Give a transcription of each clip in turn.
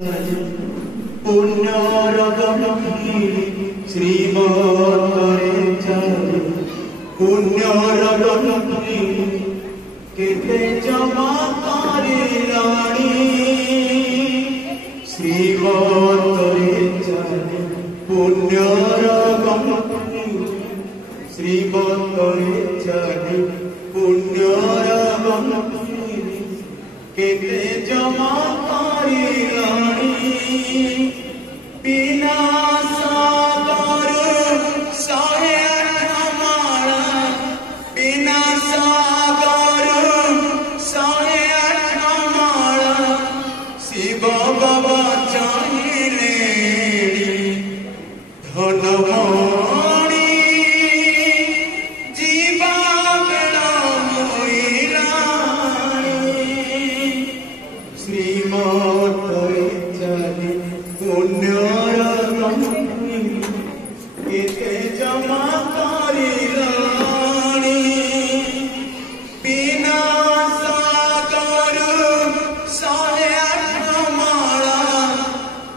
पुण्यरगमि श्रीमतरे चले पुण्यरगमि केते चमत्कारी रानी श्रीमतरे चले पुण्यरगमि श्रीमतरे चले पुण्यरगमि केते चमत्कारी रानी बिना सागर साहे अठमाला बिना सागर साहे अठमाला शिव बाबा चाहिए धनवाणी जीवा बेड़ा श्रीमतरे चले पुण्यरगमि केते चमत्कारी रानी बिना सागर साहे अठमाला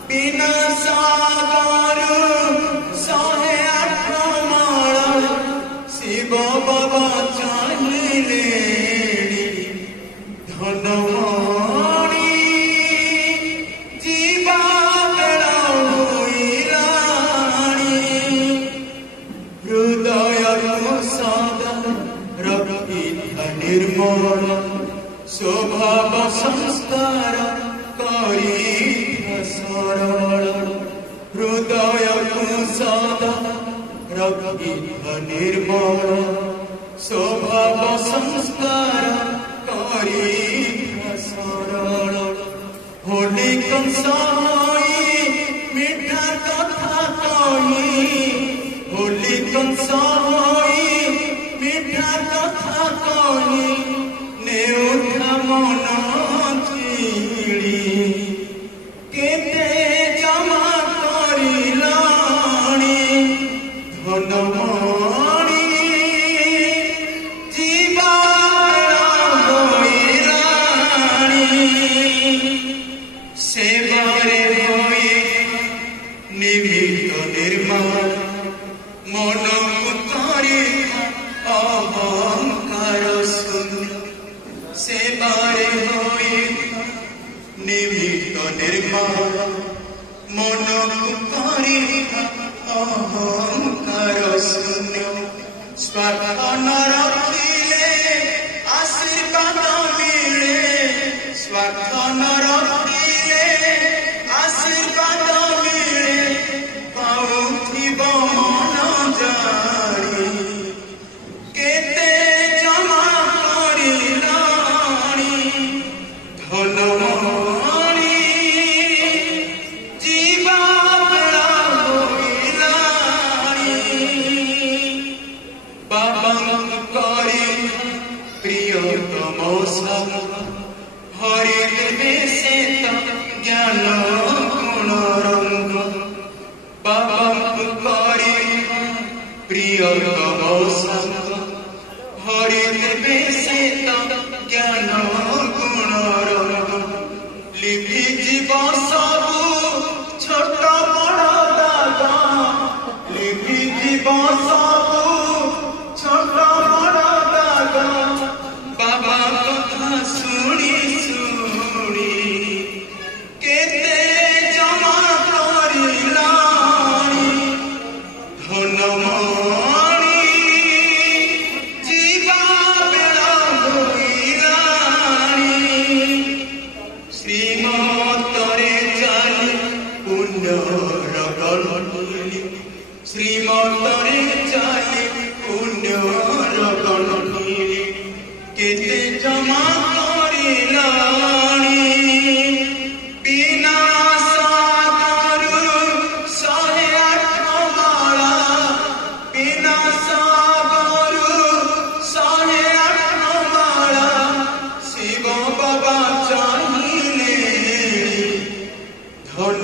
बिना सागर साहे अठमाला शिव बाबा चाहिए धनवाणी निर्मल स्वभाव संस्कार करी सरल हृदय सदा रखी निर्मल स्वभाव संस्कार करी सरल होली कंसाई मीठा कथा कही होली कंसाई मीठा कथा कही नेउठा मन चिड़ी केते जमा करिलाणी धनवाणी जीवा होइलाणी सेवारे होई निमित्त निर्मल मन उतारी अहंकार शून्य सेवारे होई निमित्त निर्मल मन उतारी अहंकार शून्य स्वार्थ न रखिले आशीर्वाद मिले स्वार्थ न रखिले आशीर्वाद मिले पाउथिब मन जानी केते जमा करिलाणी धनवाणी जीवा बेड़ा होइलाणी बाबा करी प्रियतम संग हरि देवे से ज्ञान गुण रंग बाबा करी प्रियतम संग हरि देवे से ज्ञान गुण रंग लिपि जीव सबू छोट बड़ दादा लिपि जीव सबू छोट बड़ दादा बाबा कथा शुणी शुणी केते जमा करिलाणी धनवाणी जीवा बेड़ा होइलाणी श्रीमतरे चले पुण्यरगमि श्रीमतरे चले पुण्यरगमि केते जमा करिलाणी बिना सागर साहे अठमाला बिना सागर साहे अठमाला शिव बाबा चाहिए धन